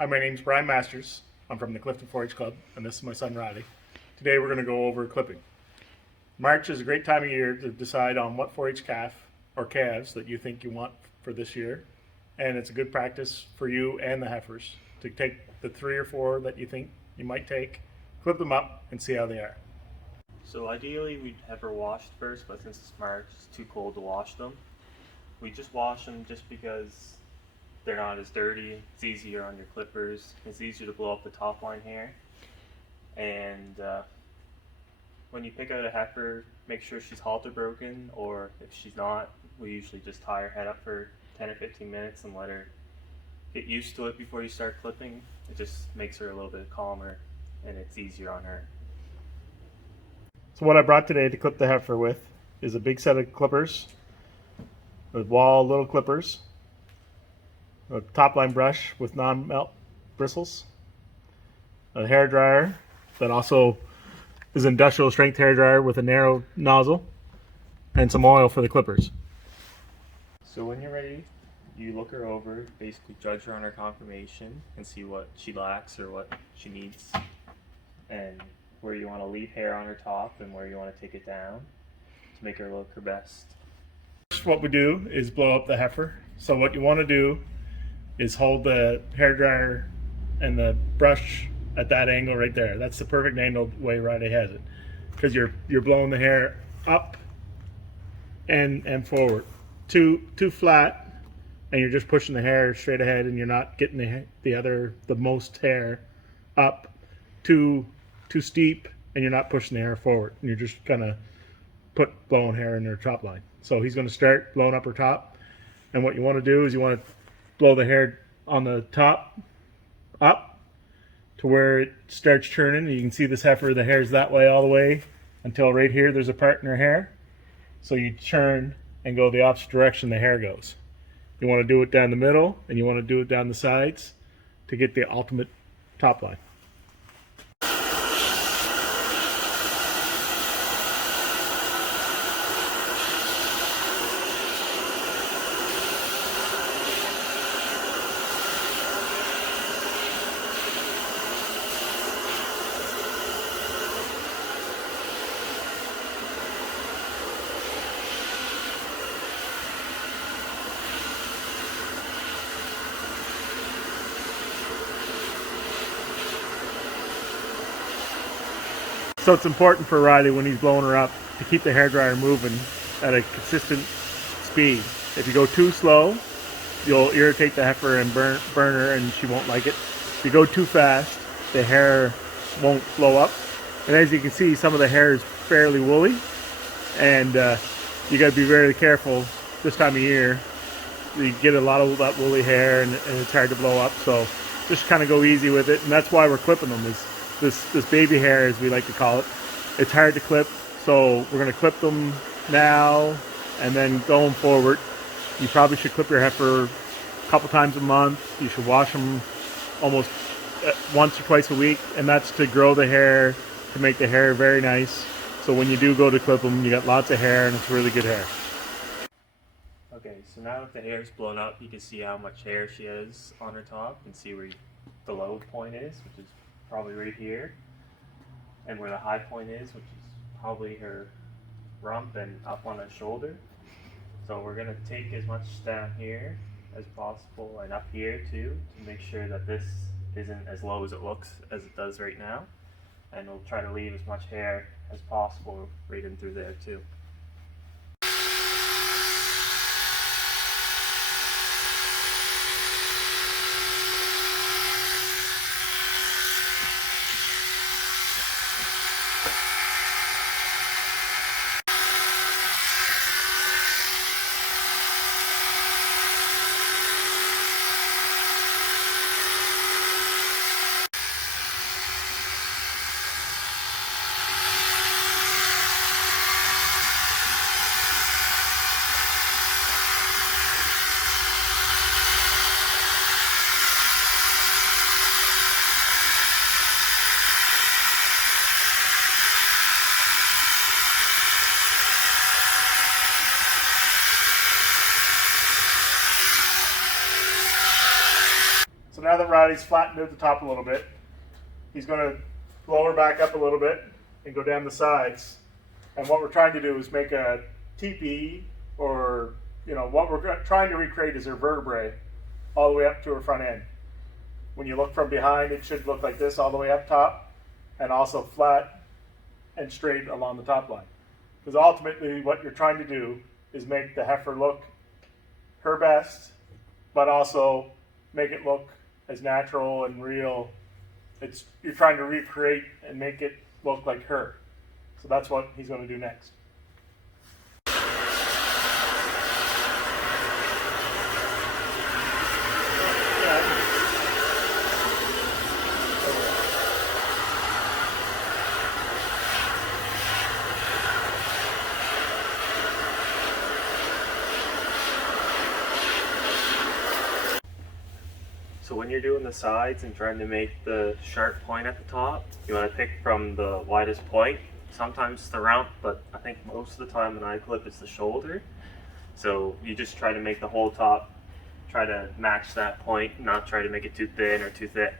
Hi, my name's Brian Masters. I'm from the Clifton 4-H Club, and this is my son Riley. Today we're going to go over clipping. March is a great time of year to decide on what 4-H calf or calves that you think you want for this year, and it's a good practice for you and the heifers to take the 3 or 4 that you think you might take, clip them up, and see how they are. So ideally we'd have her washed first, but since it's March, it's too cold to wash them. We just wash them just because they're not as dirty. It's easier on your clippers. It's easier to blow up the top line hair. And when you pick out a heifer, make sure she's halter broken, or if she's not, we usually just tie her head up for 10 or 15 minutes and let her get used to it before you start clipping. It just makes her a little bit calmer and it's easier on her. So what I brought today to clip the heifer with is a big set of clippers, with wall little clippers, a top line brush with non-melt bristles, a hair dryer that also is an industrial strength hair dryer with a narrow nozzle, and some oil for the clippers. So when you're ready, you look her over, basically judge her on her conformation and see what she lacks or what she needs, and where you want to leave hair on her top and where you want to take it down to make her look her best. First, what we do is blow up the heifer. So what you want to do is hold the hair dryer and the brush at that angle right there. That's the perfect angle way Riley has it, because you're blowing the hair up and forward. Too flat, and you're just pushing the hair straight ahead, and you're not getting the most hair up. Too steep, and you're not pushing the hair forward, and you're just gonna blowing hair in her top line. So he's gonna start blowing up her top, and what you want to do is you want to blow the hair on the top up to where it starts churning. You can see this heifer, the hair's that way all the way until right here there's a part in her hair. So you churn and go the opposite direction the hair goes. You want to do it down the middle, and you want to do it down the sides to get the ultimate top line. So it's important for Riley when he's blowing her up to keep the hairdryer moving at a consistent speed. If you go too slow, you'll irritate the heifer and burn her, and she won't like it. If you go too fast, the hair won't flow up. And as you can see, some of the hair is fairly woolly, and you got to be very careful this time of year. You get a lot of that woolly hair, and it's hard to blow up. So just kind of go easy with it, and that's why we're clipping them. Is this baby hair, as we like to call it. It's hard to clip, so we're going to clip them now, and then going forward, you probably should clip your heifer a couple times a month. You should wash them almost once or twice a week, and that's to grow the hair, to make the hair very nice. So when you do go to clip them, you got lots of hair, and it's really good hair. Okay, so now that the hair is blown up, you can see how much hair she has on her top and see where the low point is, which is probably right here, and where the high point is, which is probably her rump and up on her shoulder. So we're going to take as much down here as possible and up here too, to make sure that this isn't as low as it looks as it does right now, and we'll try to leave as much hair as possible right in through there too. So now that Riley's flattened at the top a little bit, he's going to lower back up a little bit and go down the sides. And what we're trying to do is make a teepee, or what we're trying to recreate is her vertebrae all the way up to her front end. When you look from behind, it should look like this all the way up top, and also flat and straight along the top line. Because ultimately what you're trying to do is make the heifer look her best, but also make it look as natural and real. You're trying to recreate and make it look like her. So that's what he's going to do next. So when you're doing the sides and trying to make the sharp point at the top, you want to pick from the widest point. Sometimes the rump, but I think most of the time when I clip it's the shoulder. So you just try to make the whole top, try to match that point, not try to make it too thin or too thick.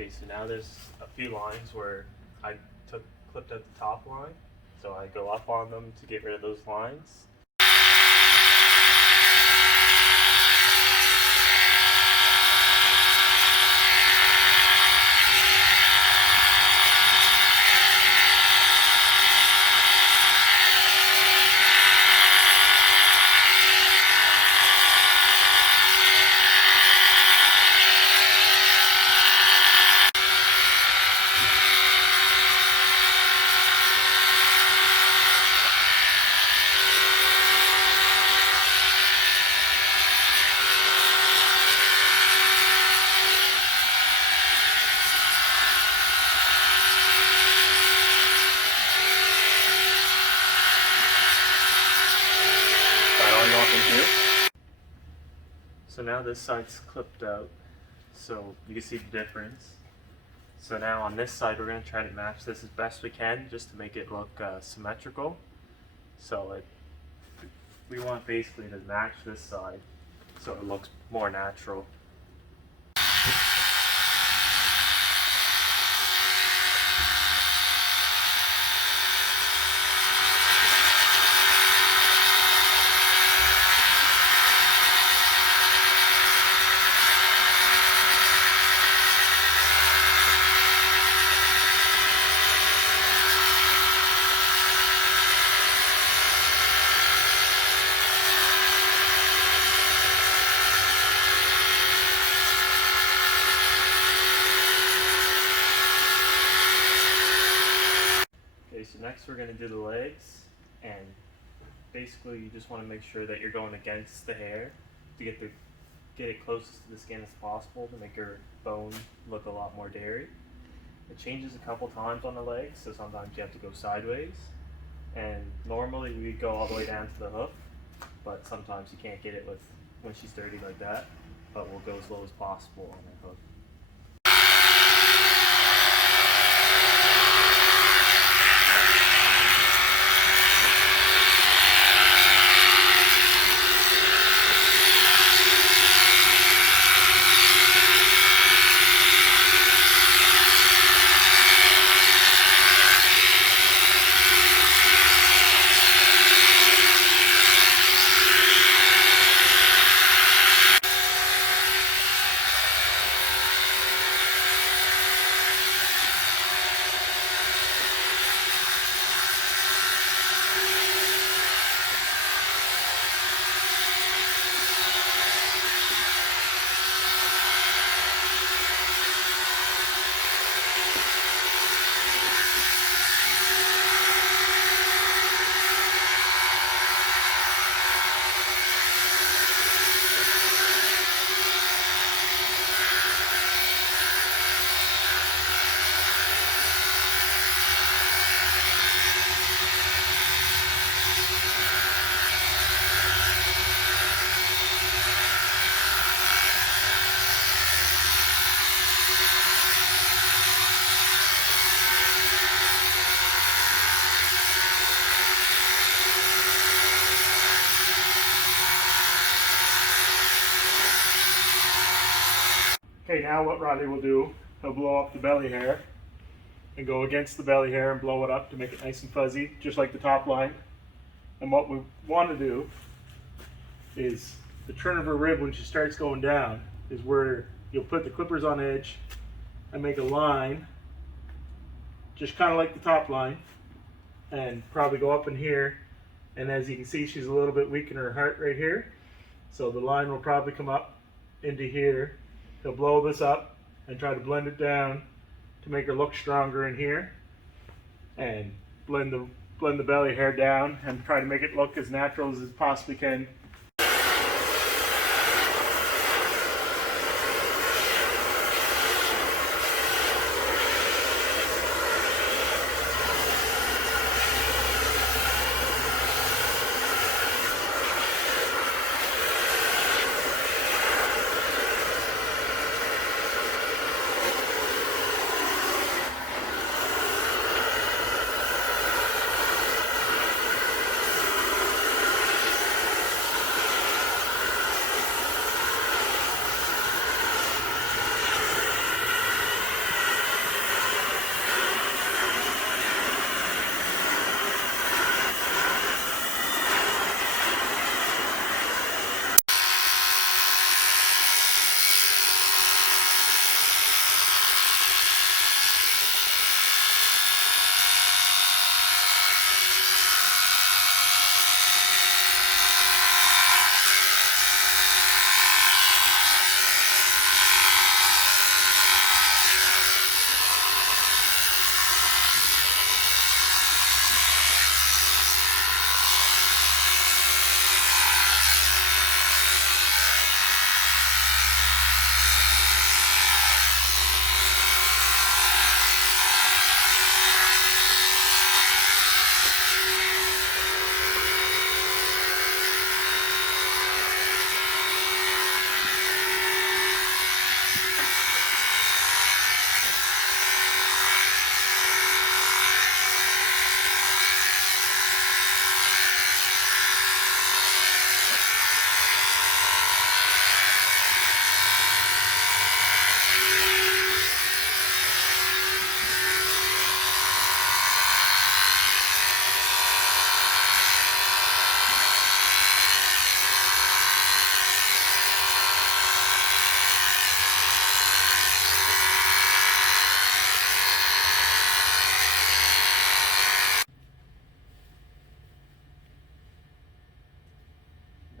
Okay, so now there's a few lines where I clipped out the top line, so I go up on them to get rid of those lines. So now this side's clipped out, so you can see the difference. So now on this side we're going to try to match this as best we can just to make it look symmetrical. So we want basically to match this side so it looks more natural. Okay, so next we're going to do the legs, and basically you just want to make sure that you're going against the hair to get it closest to the skin as possible to make your bone look a lot more dairy. It changes a couple times on the legs, so sometimes you have to go sideways, and normally we go all the way down to the hoof, but sometimes you can't get it when she's dirty like that, but we'll go as low as possible on that hoof. now what Roddy will do, he'll blow up the belly hair and go against the belly hair and blow it up to make it nice and fuzzy, just like the top line. And what we want to do is the turn of her rib when she starts going down is where you'll put the clippers on edge and make a line, just kind of like the top line, and probably go up in here. And as you can see, she's a little bit weak in her heart right here. So the line will probably come up into here. He'll blow this up and try to blend it down to make her look stronger in here, and blend the belly hair down and try to make it look as natural as it possibly can.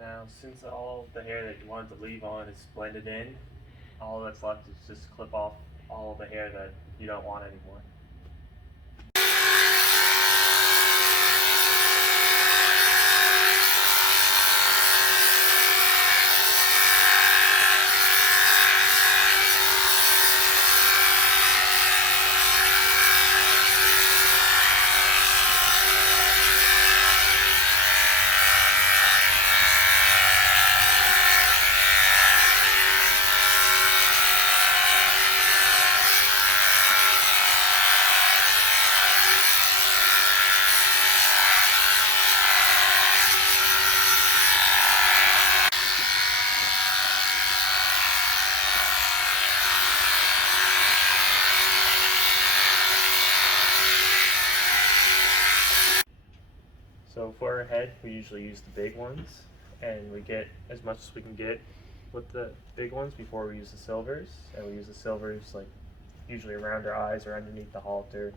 Now, since all the hair that you wanted to leave on is blended in, all that's left is just clip off all the hair that you don't want anymore. So for our head, we usually use the big ones, and we get as much as we can get with the big ones before we use the silvers. And we use the silvers like usually around our eyes or underneath the halter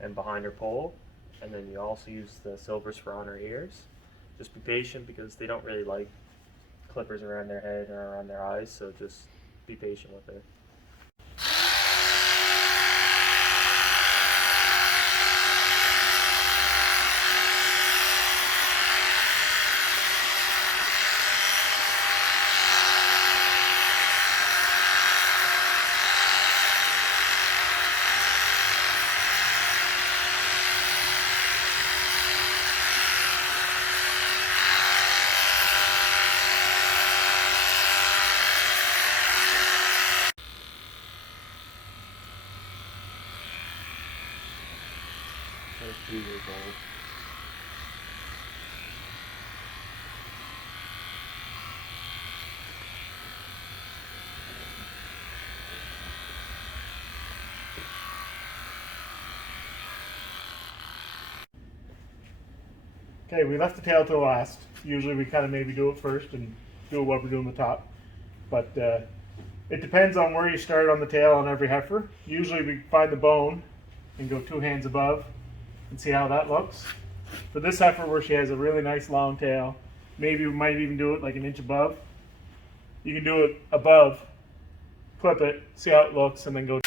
and behind our pole. And then you also use the silvers for on our ears. Just be patient because they don't really like clippers around their head or around their eyes, so just be patient with it. I was 3 years old. Okay, we left the tail to the last. Usually we kind of maybe do it first and do what we're doing the top. But it depends on where you start on the tail on every heifer. Usually we find the bone and go 2 hands above and see how that looks. For this heifer where she has a really nice long tail, maybe we might even do it like 1 inch above. You can do it above, clip it, see how it looks, and then go.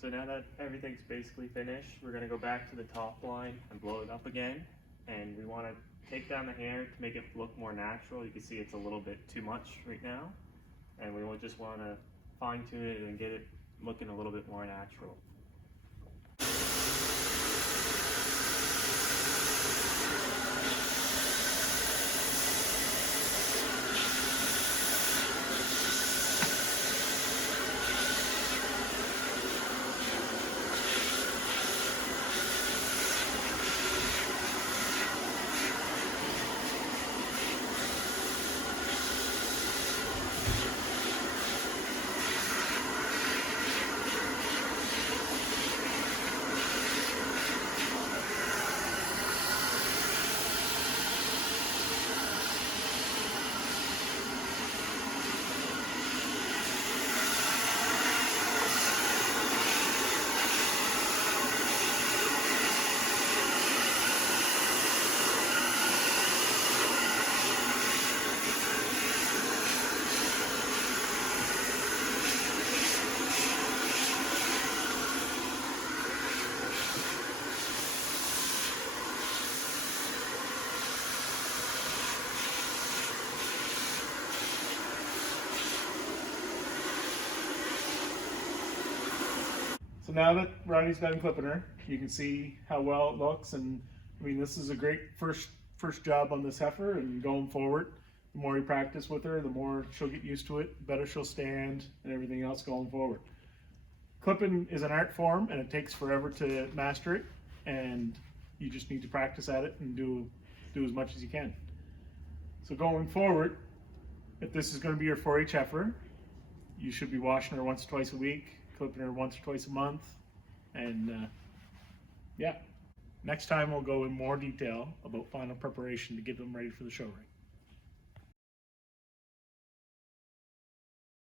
So now that everything's basically finished, we're going to go back to the top line and blow it up again. And we want to take down the hair to make it look more natural. You can see it's a little bit too much right now. And we will just want to fine tune it and get it looking a little bit more natural. So now that Ronnie's done clipping her, you can see how well it looks, and I mean this is a great first job on this heifer. And going forward, the more you practice with her, the more she'll get used to it, the better she'll stand, and everything else going forward. Clipping is an art form, and it takes forever to master it, and you just need to practice at it and do as much as you can. So going forward, if this is going to be your 4-H heifer, you should be washing her once or twice a week, clipping her once or twice a month, and yeah. Next time we'll go in more detail about final preparation to get them ready for the show ring.